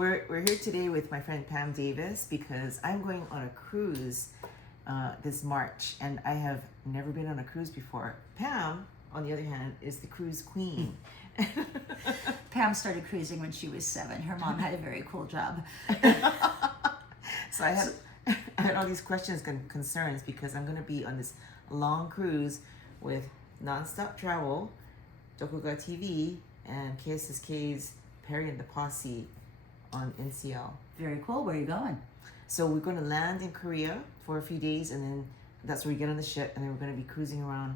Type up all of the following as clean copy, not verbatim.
We're here today with my friend Pam Davis because I'm going on a cruise this March, and I have never been on a cruise before. Pam, on the other hand, is the cruise queen. Pam started cruising when she was 7. Her mom had a very cool job. So I had all these questions and concerns because I'm going to be on this long cruise with Nonstop Travel, Dokuga TV, and KSSK's Perry and the Posse on NCL. Very cool. Where are you going? So we're going to land in Korea for a few days, and then that's where we get on the ship, and then we're going to be cruising around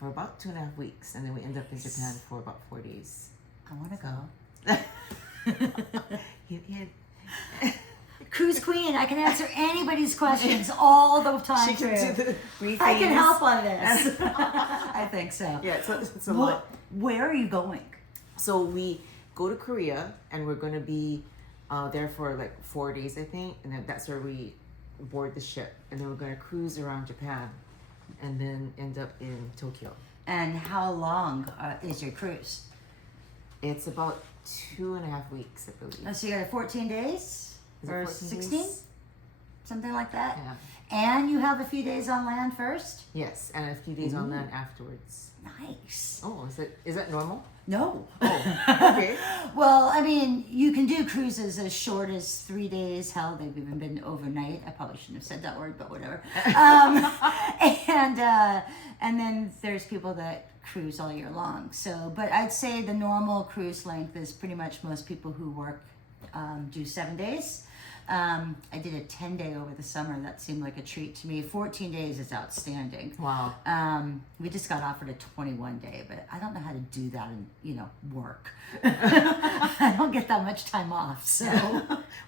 for about 2.5 weeks, and then we end up in Japan for about 4 days. I want to go. Hint. Cruise queen, I can answer anybody's questions all the time. She can do the briefings. I can help on this. I think so. Yeah, it's a lot. Where are you going? So we go to Korea, and we're going to be there for like 4 days, I think, and then that's where we board the ship, and then we're going to cruise around Japan, and then end up in Tokyo. And how long is your cruise? It's about 2.5 weeks, I believe. So you got 14 days? Is it Or 14 16? days? Something like that? Yeah. And you have a few days on land first? Yes, and a few days on land afterwards. Nice. Oh, is that normal? No. Oh, okay. Well, I mean, you can do cruises as short as 3 days. Hell, they've even been overnight. I probably shouldn't have said that word, but whatever. And then there's people that cruise all year long. So, but I'd say the normal cruise length is pretty much most people who work do 7 days. I did a 10-day over the summer. That seemed like a treat to me. 14 days is outstanding. Wow. We just got offered a 21-day, but I don't know how to do that and, work. I don't get that much time off, so.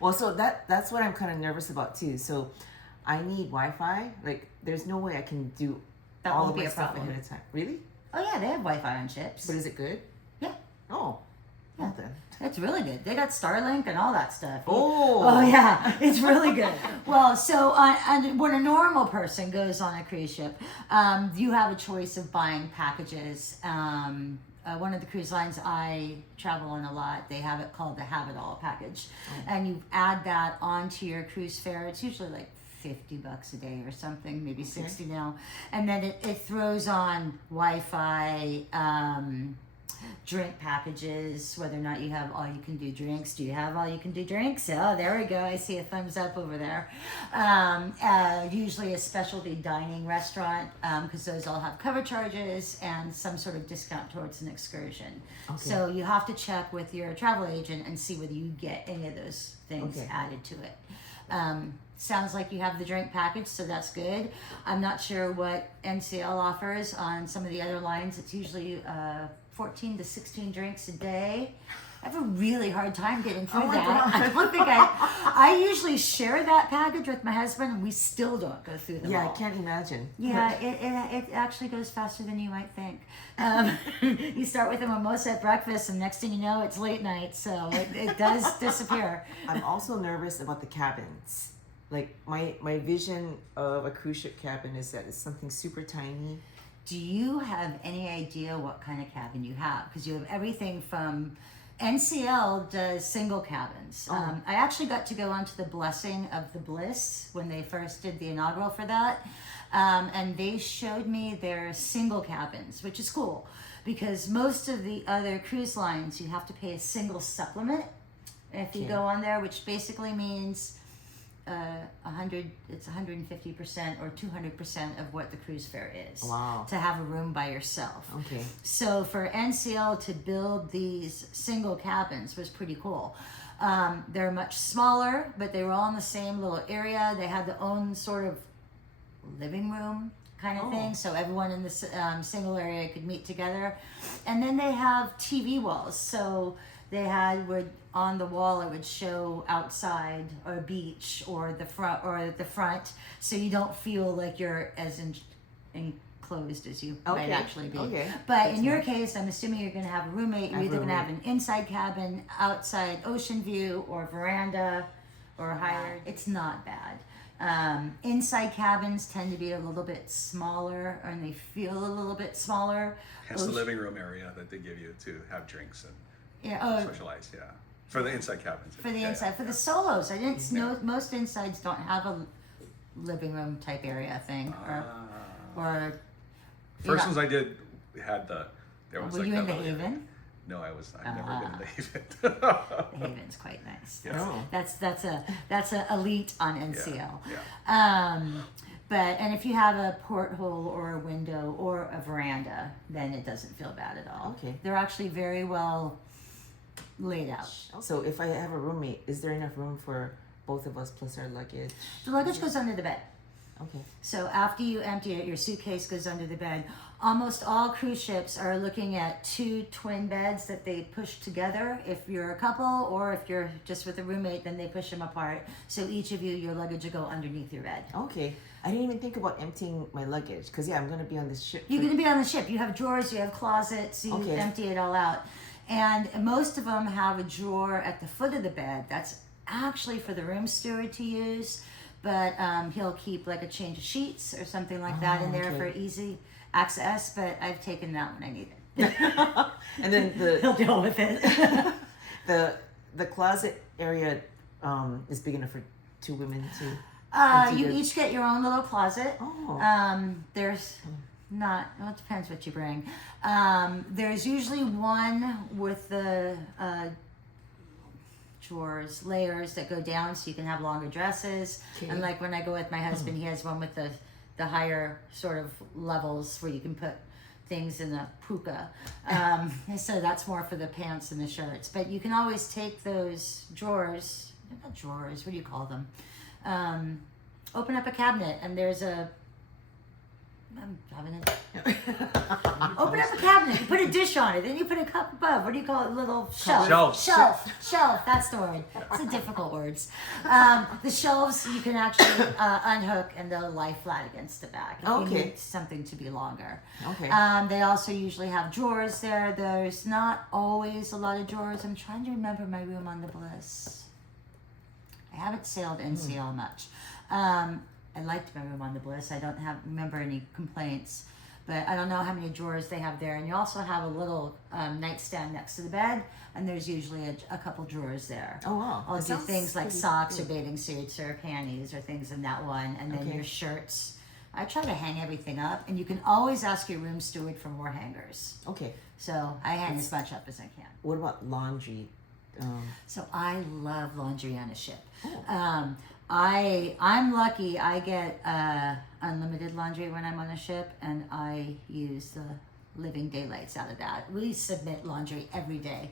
Well, so that's what I'm kind of nervous about too. So I need Wi-Fi. Like, there's no way I can do That all won't of be my a stuff problem. ahead of time. Really? Oh yeah, they have Wi-Fi on ships. But is it good? Yeah. Oh. Well then. It's really good. They got Starlink and all that stuff. Oh yeah, it's really good. Well, so when a normal person goes on a cruise ship, you have a choice of buying packages. One of the cruise lines I travel on a lot, they have it called the Have It All package, and you add that onto your cruise fare. It's usually like $50 a day or something, maybe 60 now, and then it throws on Wi-Fi. Drink packages, whether or not you have all you can do drinks. Do you have all you can do drinks? Oh, there we go. I see a thumbs up over there. Usually a specialty dining restaurant, because those all have cover charges and some sort of discount towards an excursion. Okay. So you have to check with your travel agent and see whether you get any of those things added to it. Sounds like you have the drink package, so that's good. I'm not sure what NCL offers on some of the other lines. It's usually 14 to 16 drinks a day. I have a really hard time getting through that. I don't think I usually share that package with my husband, and we still don't go through them all. Yeah, I can't imagine. Yeah, it actually goes faster than you might think. You start with a mimosa at breakfast, and next thing you know, it's late night, so it does disappear. I'm also nervous about the cabins. Like, my vision of a cruise ship cabin is that it's something super tiny. Do you have any idea what kind of cabin you have? Because you have everything from NCL does single cabins. I actually got to go onto the Blessing of the Bliss when they first did the inaugural for that. And they showed me their single cabins, which is cool because most of the other cruise lines, you have to pay a single supplement if you go on there, which basically means it's 150% or 200% of what the cruise fare is. Wow. To have a room by yourself. Okay. So for NCL to build these single cabins was pretty cool. They're much smaller, but they were all in the same little area. They had their own sort of living room kind of thing, so everyone in the single area could meet together. And then they have TV walls, so they on the wall it would show outside or beach or the front, so you don't feel like you're as enclosed as you might actually be. Okay. But in your case, I'm assuming you're going to have a roommate. You're either going to have an inside cabin, outside ocean view, or veranda, or hired. It's not bad. Inside cabins tend to be a little bit smaller, and they feel a little bit smaller. Hence the living room area that they give you to have drinks and socialize. For the inside cabins. For the inside, for the solos, I didn't know most insides don't have a living room type area thing, or. First ones I did had the. There was Were like you in the that Haven? No, I was. I've never been in the Haven. The Haven's quite nice. That's a elite on NCL. And if you have a porthole or a window or a veranda, then it doesn't feel bad at all. Okay. They're actually very well laid out. So if I have a roommate, is there enough room for both of us plus our luggage? The luggage goes under the bed. Okay. So after you empty it, your suitcase goes under the bed. Almost all cruise ships are looking at 2 twin beds that they push together. If you're a couple or if you're just with a roommate, then they push them apart. So each of you, your luggage will go underneath your bed. Okay. I didn't even think about emptying my luggage because I'm going to be on this ship. You're going to be on the ship. You have drawers, you have closets, you empty it all out. And most of them have a drawer at the foot of the bed. That's actually for the room steward to use. But he'll keep like a change of sheets or something like that in there for easy access. But I've taken that when I need it. And then he'll deal with it. the closet area is big enough for 2 women too. You each get your own little closet. Oh. There's not. Well, it depends what you bring. There's usually one with the drawers, layers that go down so you can have longer dresses. Okay. And like when I go with my husband, he has one with the higher sort of levels where you can put things in a puka. So that's more for the pants and the shirts. But you can always take those drawers, not drawers, what do you call them? Open up a cabinet and there's open up a cabinet, you put a dish on it, then you put a cup above. What do you call it? Little shelf. Shelf. That's the word. It's the difficult words. The shelves you can actually unhook and they'll lie flat against the back. If you need something to be longer. Okay. They also usually have drawers there. There's not always a lot of drawers. I'm trying to remember my room on the Bliss. I haven't sailed NCL much. I liked my room on the Bliss. I don't remember any complaints, but I don't know how many drawers they have there. And you also have a little nightstand next to the bed, and there's usually a couple drawers there. Oh wow! I'll do things like socks or bathing suits or panties or things in that one, and then your shirts. I try to hang everything up, and you can always ask your room steward for more hangers. Okay. So I hang as much up as I can. What about laundry? So I love laundry on a ship. Oh. I'm lucky. I get unlimited laundry when I'm on a ship, and I use the living daylights out of that. We submit laundry every day.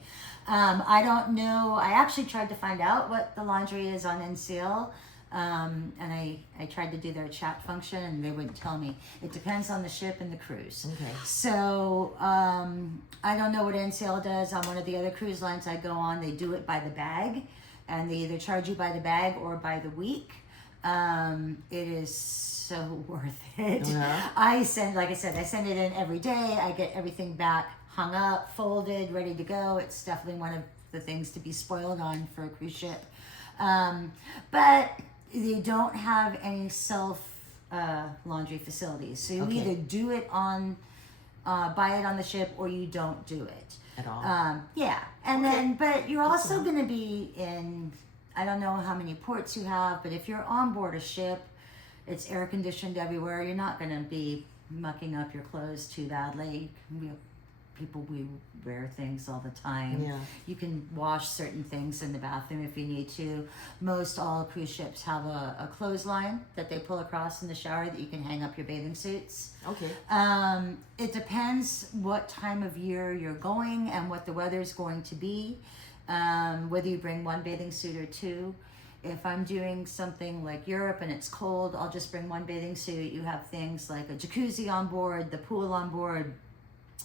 I don't know. I actually tried to find out what the laundry is on NCL, and I tried to do their chat function, and they wouldn't tell me. It depends on the ship and the cruise. Okay. So I don't know what NCL does. On one of the other cruise lines I go on, they do it by the bag. And they either charge you by the bag or by the week. It is so worth it. Yeah. I send it in every day. I get everything back hung up, folded, ready to go. It's definitely one of the things to be spoiled on for a cruise ship. But they don't have any self laundry facilities. So you either do it buy it on the ship, or you don't do it. At all. And then, but you're also going to be in, I don't know how many ports you have, but if you're on board a ship, it's air conditioned everywhere. You're not going to be mucking up your clothes too badly. We wear things all the time. Yeah. You can wash certain things in the bathroom if you need to. Most all cruise ships have a clothesline that they pull across in the shower that you can hang up your bathing suits. Okay. It depends what time of year you're going and what the weather's going to be. Whether you bring one bathing suit or 2. If I'm doing something like Europe and it's cold, I'll just bring one bathing suit. You have things like a jacuzzi on board, the pool on board,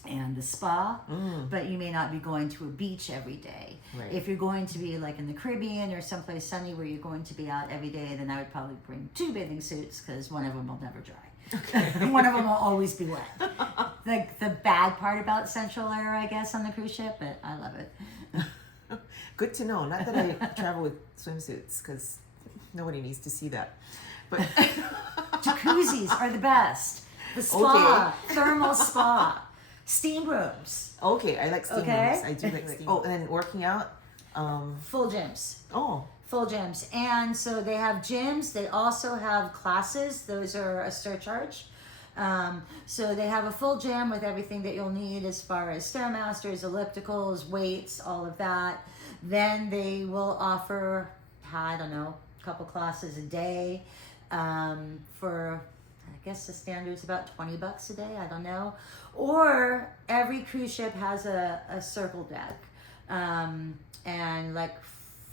and the spa, but you may not be going to a beach every day. Right. If you're going to be like in the Caribbean or someplace sunny where you're going to be out every day, then I would probably bring 2 bathing suits because one of them will never dry. Okay. One of them will always be wet. Like the bad part about Central Air, I guess, on the cruise ship, but I love it. Good to know. Not that I travel with swimsuits because nobody needs to see that. But jacuzzis are the best. The spa, thermal spa. Steam rooms. Okay, I like steam rooms. I do like steam. Oh, and then working out. Full gyms. Oh. Full gyms. And so they have gyms. They also have classes. Those are a surcharge. So they have a full gym with everything that you'll need as far as Stairmasters, ellipticals, weights, all of that. Then they will offer, I don't know, a couple classes a day for, I guess the standard's about $20 a day, I don't know. Or every cruise ship has a circle deck. And like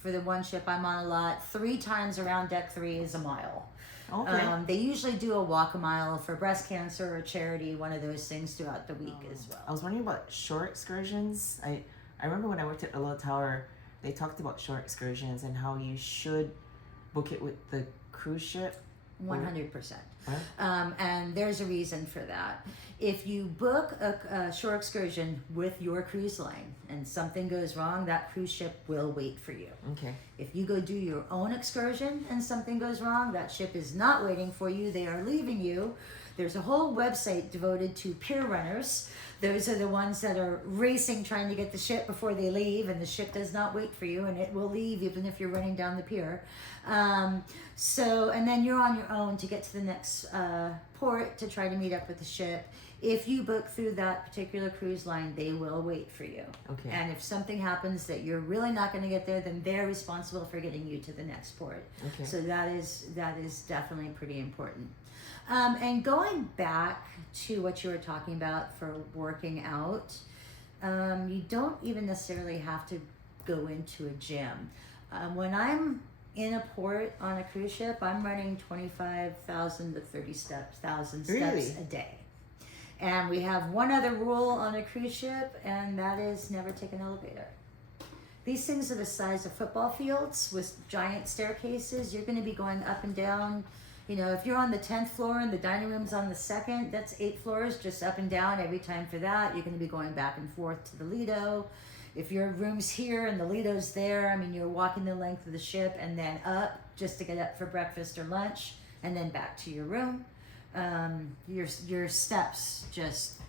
for the one ship I'm on a lot, 3 times around deck 3 is a mile. Okay. They usually do a walk a mile for breast cancer or charity, one of those things throughout the week as well. I was wondering about shore excursions. I remember when I worked at the Little Tower, they talked about shore excursions and how you should book it with the cruise ship. 100%. Huh? And there's a reason for that. If you book a shore excursion with your cruise line and something goes wrong, that cruise ship will wait for you. Okay. If you go do your own excursion and something goes wrong, that ship is not waiting for you. They are leaving you. There's a whole website devoted to pier runners. Those are the ones that are racing, trying to get the ship before they leave, and the ship does not wait for you, and it will leave even if you're running down the pier. And then you're on your own to get to the next port to try to meet up with the ship. If you book through that particular cruise line, they will wait for you. Okay. And if something happens that you're really not going to get there, then they're responsible for getting you to the next port. Okay. So that is definitely pretty important. And going back to what you were talking about for working out, you don't even necessarily have to go into a gym. When I'm in a port on a cruise ship, I'm running 25,000 to 30,000 steps Really? a day. And we have one other rule on a cruise ship, and that is never take an elevator. These things are the size of football fields with giant staircases. You're going to be going up and down. You know, if you're on the 10th floor and the dining room's on the 2nd, that's 8 floors just up and down every time for that. You're going to be going back and forth to the Lido. If your room's here and the Lido's there, I mean, you're walking the length of the ship and then up just to get up for breakfast or lunch and then back to your room. Your steps just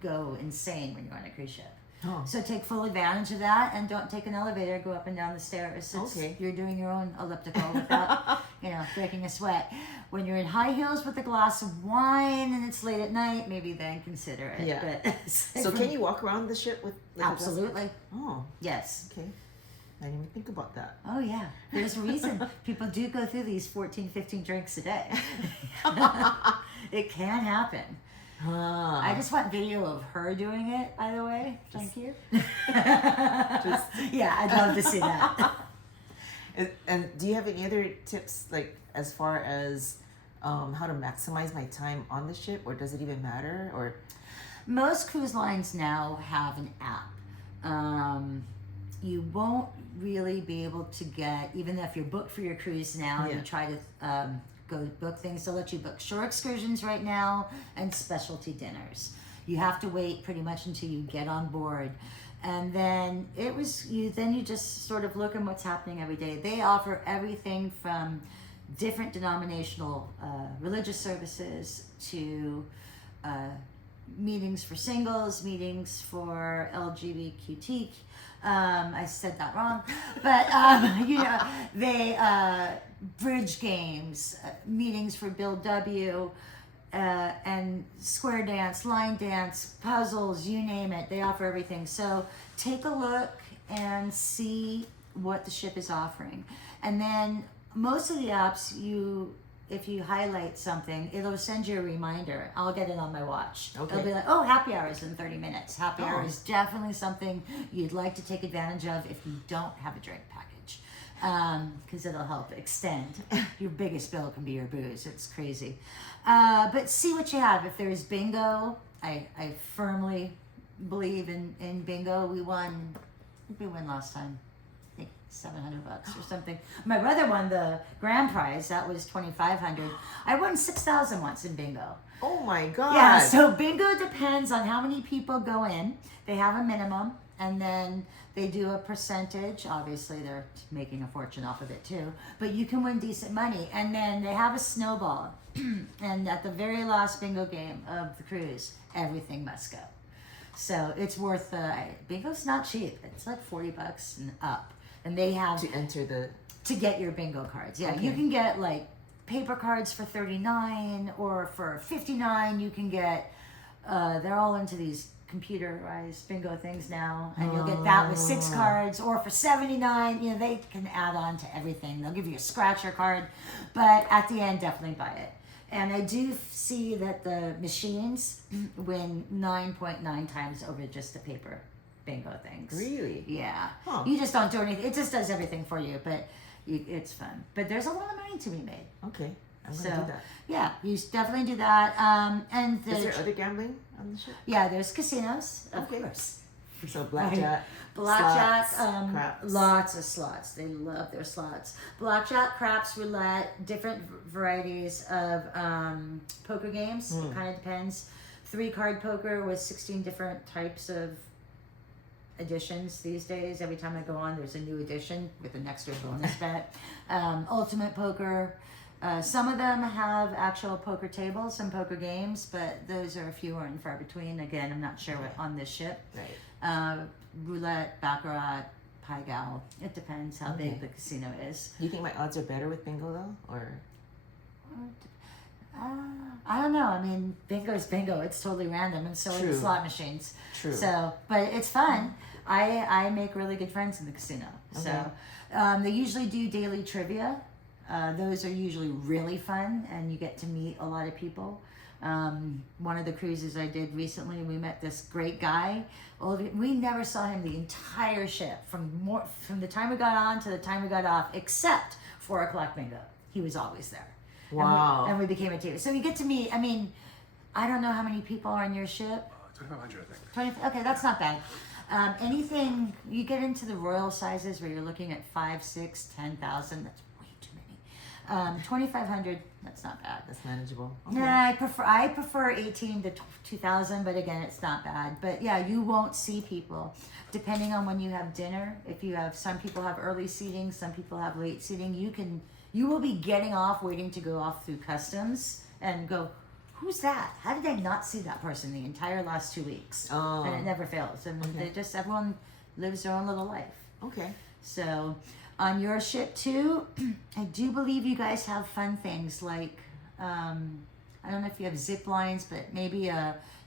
go insane when you're on a cruise ship. Oh. So take full advantage of that and don't take an elevator, go up and down the stairs. Okay. You're doing your own elliptical without, breaking a sweat. When you're in high heels with a glass of wine and it's late at night, maybe then consider it. Yeah. But So can you walk around the ship with like, absolutely. Oh, Yes. okay. I didn't even think about that. Oh, yeah. There's a reason people do go through these 14, 15 drinks a day. It can happen. I just want video of her doing it, by the way. Thank you. Yeah, I'd love to see that. And do you have any other tips, like as far as how to maximize my time on the ship, or does it even matter? Or Most cruise lines now have an app. You won't really be able to get, even if you're booked for your cruise now, and Yeah. you try to go book things, they'll let you book shore excursions right now and specialty dinners. You have to wait pretty much until you get on board. And then you just sort of look at what's happening every day. They offer everything from different denominational religious services to meetings for singles, meetings for LGBTQ. I said that wrong, but they bridge games, meetings for Bill W, and square dance, line dance, puzzles, you name it. They offer everything. So take a look and see what the ship is offering, and then most of the apps if you highlight something, it'll send you a reminder. I'll get it on my watch. Okay. It'll be like, oh, happy hour is in 30 minutes. Happy hour Oh. is definitely something you'd like to take advantage of if you don't have a drink package. Because it'll help extend. Your biggest bill can be your booze. It's crazy. But see what you have. If there's bingo, I firmly believe in bingo. We won last time. $700 or something. My brother won the grand prize. That was $2,500. I won $6,000 once in bingo. oh my god. Yeah, so bingo depends on how many people go in. They have a minimum, and then they do a percentage. Obviously, they're making a fortune off of it too. But you can win decent money. And then they have a snowball. And at the very last bingo game of the cruise, everything must go. So it's worth bingo's not cheap. It's like $40 and up. and they have to enter the to get your bingo cards. Yeah, Okay. you can get like paper cards for $39 or for $59. You can get they're all into these computerized bingo things now, and you'll get that with 6 cards, or for $79. You know, they can add on to everything. They'll give you a scratcher card, but at the end, definitely buy it. And I do see that the machines win 9.9 times over just the paper bingo things. Really? Yeah. Huh. You just don't do anything. It just does everything for you, but it's fun. But there's a lot of money to be made. Okay, I'm So gonna do that. yeah, you definitely do that. And Is there other gambling on the ship? yeah, there's casinos, of Okay. course. So blackjack, Blackjack, slots, craps. lots of slots. They love their slots. Blackjack, craps, roulette, different varieties of poker games. It kind of depends. 3-card poker with 16 different types of editions these days. Every time I go on, there's a new edition with an extra bonus bet. Ultimate poker. Some of them have actual poker tables and poker games, but those are fewer and far between. Again, I'm not sure what on this ship. Right. Roulette, baccarat, pie gal. It depends how Okay. big the casino is. Do you think my odds are better with bingo though, or I don't know. I mean, bingo's bingo. It's totally random, and so are the True. slot machines. true? So, but it's fun. I make really good friends in the casino. So, they usually do daily trivia. Those are usually really fun, and you get to meet a lot of people. One of the cruises I did recently, we met this great guy. We never saw him the entire ship from the time we got on to the time we got off, except 4 o'clock bingo. He was always there. Wow. And we became a team. So you get to meet. I mean, I don't know how many people are on your ship. 2,500, I think. 20, okay, that's not bad. Anything you get into the royal sizes where you're looking at 5, 6, 10,000. That's way too many. 2,500. That's not bad. That's manageable. Okay. Yeah, I prefer 18 to 2,000, but again, it's not bad. But yeah, you won't see people depending on when you have dinner. If you have some people have early seating, some people have late seating. You will be getting off, waiting to go off through customs, and go, who's that? How did I not see that person the entire last 2 weeks? Oh. And it never fails. And Okay. everyone lives their own little life. Okay. So on your ship too, I do believe you guys have fun things like, I don't know if you have zip lines, but maybe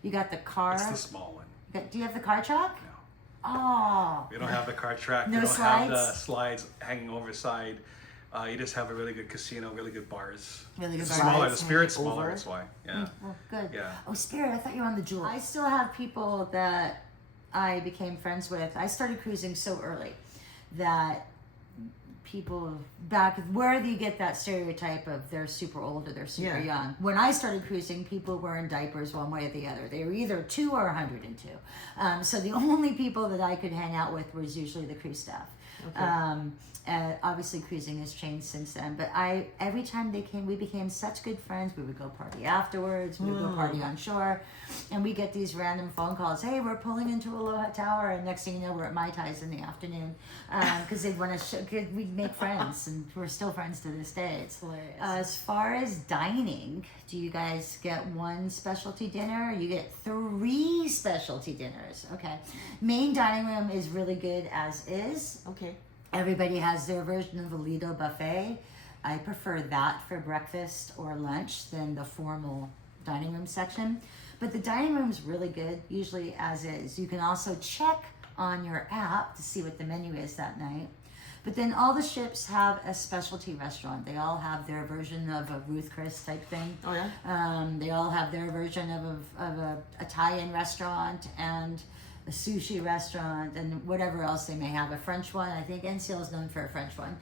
you got the car. It's the small one. Do you have the car track? No. Oh. We don't have the car track. No we don't have the slides? slides hanging over side. You just have a really good casino, really good bars. Really good It's bars. smaller. The Slides Spirit's hanging smaller. over? That's why. Yeah. Well, good. Yeah. Oh, Spirit, I thought you were on the Jewel. I still have people that I became friends with. I started cruising so early that people back where do you get that stereotype of they're super old or they're super Yeah. young? When I started cruising, people were in diapers one way or the other. They were either 2 or 102. So the only people that I could hang out with was usually the cruise staff. Obviously cruising has changed since then, but every time they came, we became such good friends. We would go party afterwards, we would go party on shore, and we get these random phone calls. Hey, we're pulling into Aloha Tower, and next thing you know, we're at Mai Tais in the afternoon, because they'd want to we'd make friends, and we're still friends to this day. It's hilarious. As far as dining, do you guys get one specialty dinner, or you get 3 specialty dinners? Okay. Main dining room is really good as is. Okay. Everybody has their version of a Lido buffet. I prefer that for breakfast or lunch than the formal dining room section. But the dining room's really good, usually as is. You can also check on your app to see what the menu is that night. But then all the ships have a specialty restaurant. They all have their version of a Ruth Chris type thing. Oh yeah. They all have their version of a Italian restaurant and a sushi restaurant and whatever else they may have. A French one. I think NCL is known for a French one.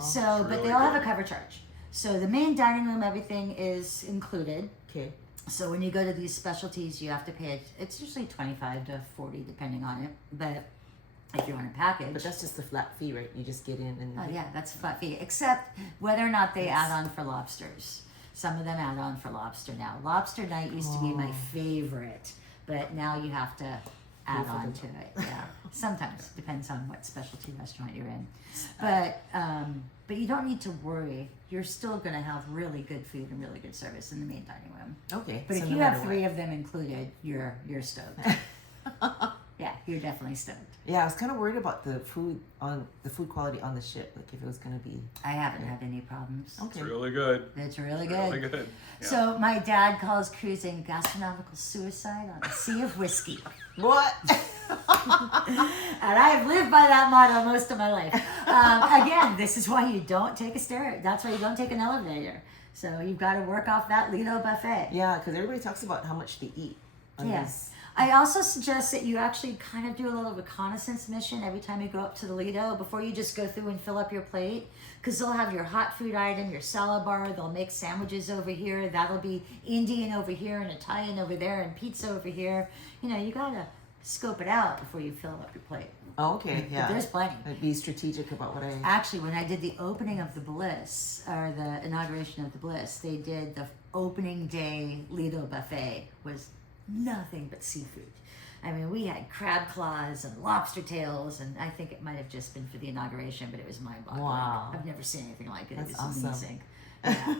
So, but they all have a cover charge. So the main dining room, everything is included. Okay. So when you go to these specialties, you have to pay it. It's usually 25 to 40 depending on it. But if you're on a package. But that's just the flat fee, right? You just get in and. Oh yeah, that's a flat fee. Except whether or not they add on for lobsters. Some of them add on for lobster now. Lobster night used to be my favorite, but now you have to add on to it. Yeah, sometimes depends on what specialty restaurant you're in. But you don't need to worry. You're still going to have really good food and really good service in the main dining room. Okay. But so if no you have matter 3 of them included, you're stoked. Yeah. you're definitely stoked. Yeah, I was kind of worried about the food quality on the ship, like if it was gonna be. I haven't had any problems. Okay. It's really good. It's really good. Really good. Yeah. So my dad calls cruising gastronomical suicide on a sea of whiskey. What? And I have lived by that motto most of my life. Again, this is why you don't take a stair. That's why you don't take an elevator. So you've got to work off that Lido buffet. Yeah, because everybody talks about how much they eat. Yes. I also suggest that you actually kind of do a little reconnaissance mission every time you go up to the Lido before you just go through and fill up your plate. Because they'll have your hot food item, your salad bar, they'll make sandwiches over here. That'll be Indian over here and Italian over there and pizza over here. You know, you got to scope it out before you fill up your plate. Oh, okay, yeah. But there's plenty. I'd be strategic about what I. Actually, when I did the opening of the Bliss, or the inauguration of the Bliss, they did the opening day Lido buffet was nothing but seafood. I mean, we had crab claws and lobster tails, and I think it might have just been for the inauguration, but it was mind-boggling. Wow. I've never seen anything like it. That's It was awesome. amazing. Yeah,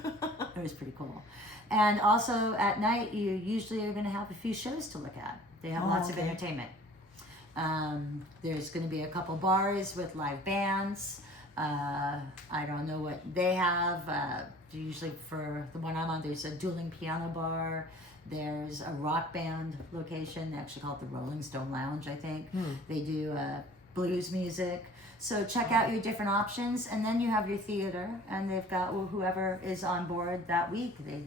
it was pretty cool. And also at night, you usually are going to have a few shows to look at. They have lots of entertainment. There's going to be a couple bars with live bands. I don't know what they have. Usually for the one I'm on, there's a dueling piano bar. There's a rock band location. They actually call it the Rolling Stone Lounge, I think. They do blues music. So check out your different options. And then you have your theater. And they've got whoever is on board that week. They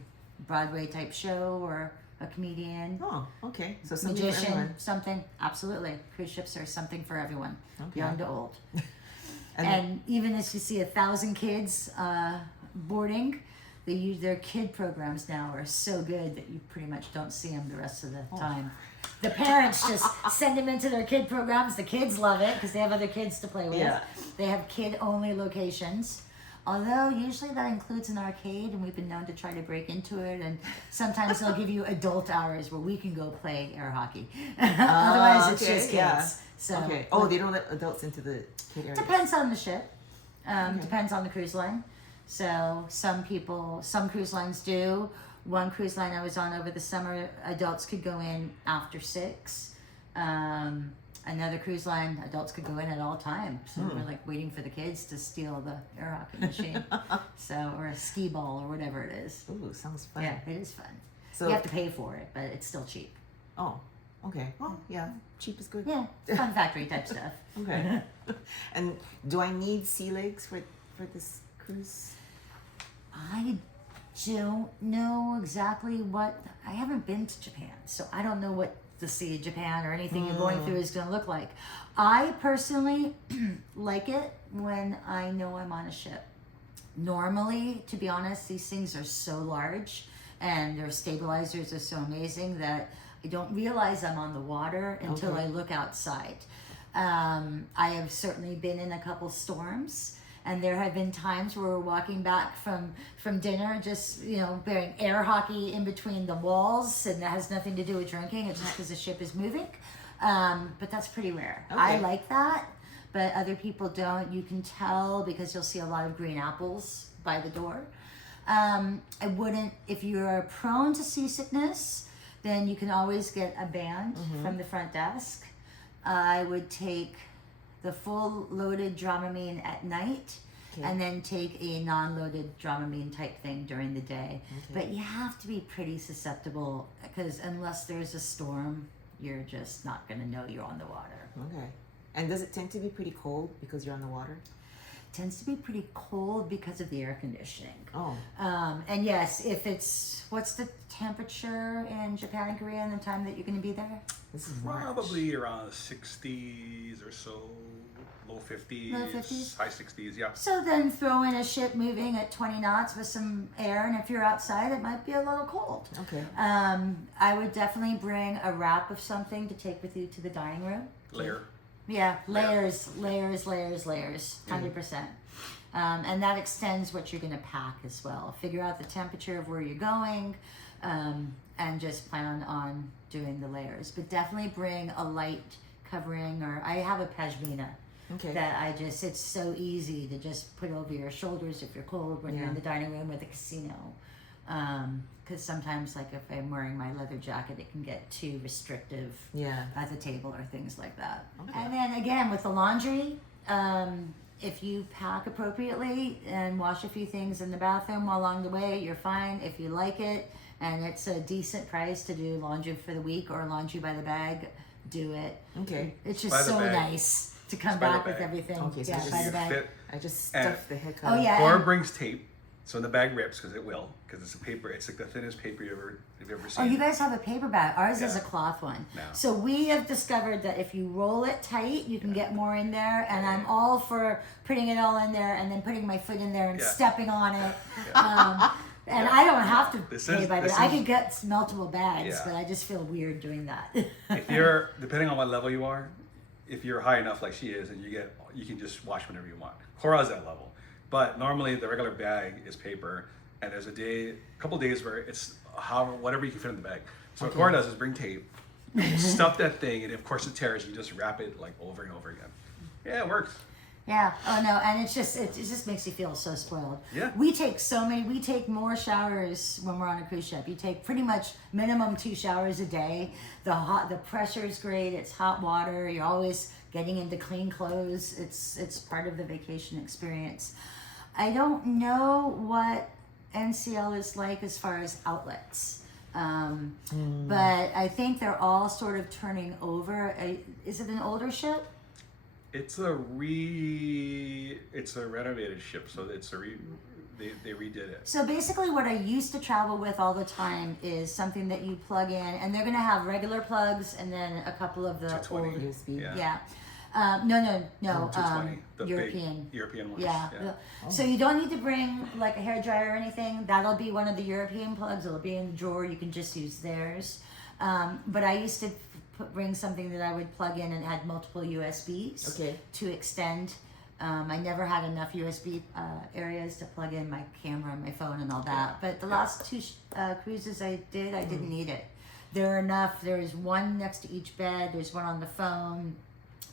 Broadway type show or a comedian. Oh, okay. So something for Magician, everyone. something. Absolutely. Cruise ships are something for everyone, Okay. young to old. And- And even if you see 1,000 kids boarding, they use their kid programs now are so good that you pretty much don't see them the rest of the time. The parents just send them into their kid programs. The kids love it because they have other kids to play with. Yeah. They have kid-only locations. Although usually that includes an arcade, and we've been known to try to break into it. And sometimes they'll give you adult hours where we can go play air hockey. Otherwise, it's okay, just kids. yeah. So Okay. Oh, they don't let adults into the kid area. depends on the ship. Depends on the cruise line. So some cruise lines do. One cruise line I was on over the summer, adults could go in after 6. Another cruise line, adults could go in at all times. So we're like waiting for the kids to steal the air hockey machine. Or a ski ball or whatever it is. Ooh, sounds fun. Yeah, it is fun. So, You have to pay for it, but it's still cheap. oh, okay. Well, yeah, cheap is good. Yeah, fun factory type stuff. Okay. And do I need sea legs for this cruise? I don't know exactly what. I haven't been to Japan, so I don't know what the Sea of Japan or anything you're going through is going to look like. I personally like it when I know I'm on a ship. Normally, to be honest, these things are so large and their stabilizers are so amazing that I don't realize I'm on the water until Okay. I look outside. I have certainly been in a couple storms. And there have been times where we're walking back from dinner, just, wearing air hockey in between the walls, and that has nothing to do with drinking. It's just because the ship is moving. But that's pretty rare. Okay. I like that, but other people don't. You can tell because you'll see a lot of green apples by the door. I wouldn't, if you're prone to seasickness, then you can always get a band from the front desk. I would take the full loaded Dramamine at night, and then take a non-loaded Dramamine type thing during the day. But you have to be pretty susceptible because unless there's a storm, you're just not going to know you're on the water. Okay. And does it tend to be pretty cold because you're on the water? Tends to be pretty cold because of the air conditioning. Oh. And yes, if it's, what's the temperature in Japan and Korea and the time that you're going to be there? This is March. Probably around 60s or so, low 50s, Low 50s? high 60s, yeah. So then throw in a ship moving at 20 knots with some air, and if you're outside, it might be a little cold. Okay. I would definitely bring a wrap of something to take with you to the dining room. Layer. Yeah, layers, 100%. And that extends what you're going to pack as well. Figure out the temperature of where you're going, and just plan on doing the layers. But definitely bring a light covering, or I have a pashmina Okay. that it's so easy to just put over your shoulders if you're cold when you're in the dining room or the casino. Because sometimes, like if I'm wearing my leather jacket, it can get too restrictive Yeah. at the table or things like that. Okay. And then again, with the laundry, if you pack appropriately and wash a few things in the bathroom along the way, you're fine. If you like it and it's a decent price to do laundry for the week or laundry by the bag, do it. Okay. It's By just the so bag. nice to come Just by the back with bag. everything. Okay, so Yeah, just by you the bag. fit. I just And- stuffed the heck out. Oh yeah. Or and- brings tape, so when the bag rips, because it will, because it's a paper. It's like the thinnest paper you've ever seen. Oh, you guys have a paper bag. Ours is Yeah. a cloth one. No. So we have discovered that if you roll it tight, you can get more in there. And I'm all for putting it all in there and then putting my foot in there and Yeah. stepping on it. And Yeah. I don't have to This pay is- by this that. I is- could get multiple bags, Yeah. but I just feel weird doing that. If you're, depending on what level you are, if you're high enough like she is, and you can just wash whenever you want. Cora's that level, but normally the regular bag is paper, and there's a couple days where it's whatever you can fit in the bag. So what Cora does is bring tape, stuff that thing, and of course it tears. You just wrap it like over and over again. Yeah, it works. Yeah. Oh no. And it just makes you feel so spoiled. Yeah. We take more showers when we're on a cruise ship. You take pretty much minimum 2 showers a day. The pressure is great. It's hot water. You're always getting into clean clothes. It's part of the vacation experience. I don't know what NCL is like as far as outlets. But I think they're all sort of turning over. Is it an older ship? It's a renovated ship, so they redid it. So basically what I used to travel with all the time is something that you plug in, and they're going to have regular plugs and then a couple of the 220. old USB. Yeah. No. 220, the European. big European ones. Yeah. So you don't need to bring like a hairdryer or anything. That'll be one of the European plugs. It'll be in the drawer. You can just use theirs. But I used to bring something that I would plug in and had multiple USBs Okay. to extend. I never had enough USB areas to plug in my camera and my phone and all that. But the last 2 cruises I didn't need it. There are enough. There's one next to each bed. There's one on the phone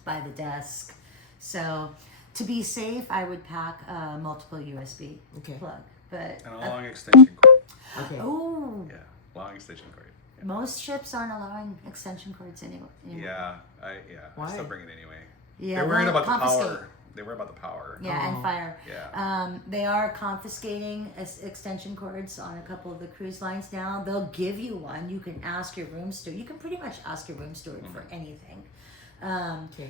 by the desk. So to be safe, I would pack a multiple USB plug. But And a long extension cord. Okay. oh, Yeah, long extension cord. most ships aren't allowing extension cords anymore. Yeah, I Why? still bring it anyway. Yeah, They're worried well, about the confiscate. power. They worry about the power. Yeah, and fire. Yeah. They are confiscating extension cords on a couple of the cruise lines now. They'll give you one. You can ask your room steward. You can pretty much ask your room steward for anything.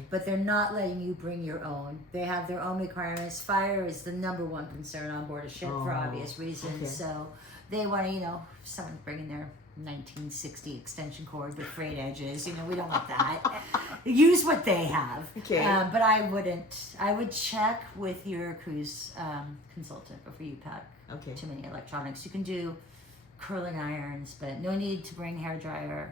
But they're not letting you bring your own. They have their own requirements. Fire is the number one concern on board a ship for obvious reasons. Okay. So they want to, someone bringing their 1960 extension cord with frayed edges. We don't want that. Use what they have. Okay. But I wouldn't. I would check with your cruise consultant before you pack Okay. too many electronics. You can do curling irons, but no need to bring hairdryer.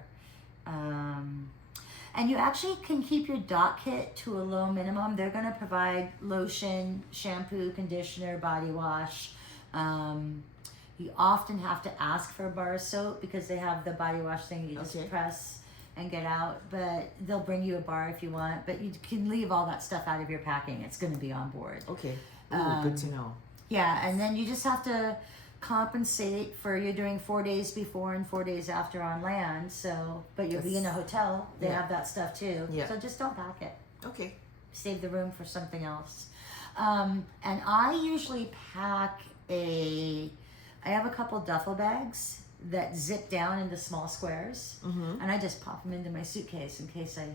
And you actually can keep your dock kit to a low minimum. They're going to provide lotion, shampoo, conditioner, body wash. You often have to ask for a bar of soap because they have the body wash thing you just press and get out. But they'll bring you a bar if you want. But you can leave all that stuff out of your packing. It's going to be on board. Okay. Ooh, good to know. Yeah, and then you just have to compensate for you're doing 4 days before and 4 days after on land. So, but you'll be in a hotel. They have that stuff too. Yeah. So just don't pack it. Okay. Save the room for something else. And I usually pack I have a couple duffel bags that zip down into small squares, and I just pop them into my suitcase in case I,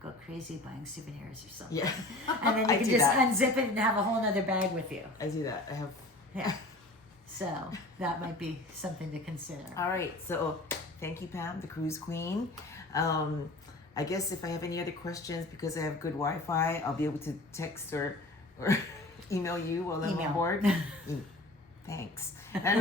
go crazy buying souvenirs or something. Yeah. And then I you can do just that. unzip it and have a whole nother bag with you. I do that. I have. Yeah. So that might be something to consider. All right. So thank you, Pam, the cruise queen. I guess if I have any other questions, because I have good Wi-Fi, I'll be able to text or email you while I'm on board. Thanks. I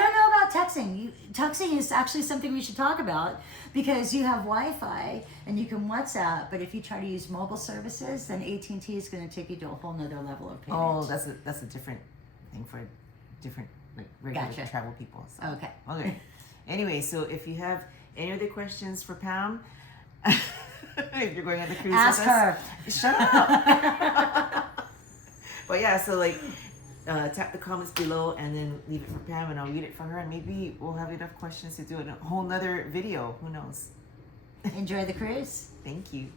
don't know about texting. Texting is actually something we should talk about because you have Wi-Fi and you can WhatsApp, but if you try to use mobile services, then AT&T is going to take you to a whole nother level of payment. Oh, that's a different thing for different regular Gotcha. travel people. So. Okay. Okay. Anyway, so if you have any other questions for Pam, if you're going on the cruise Ask with us, her. shut up. But yeah, so tap the comments below and then leave it for Pam and I'll read it for her and maybe we'll have enough questions to do a whole nother video. Who knows? Enjoy the cruise. Thank you.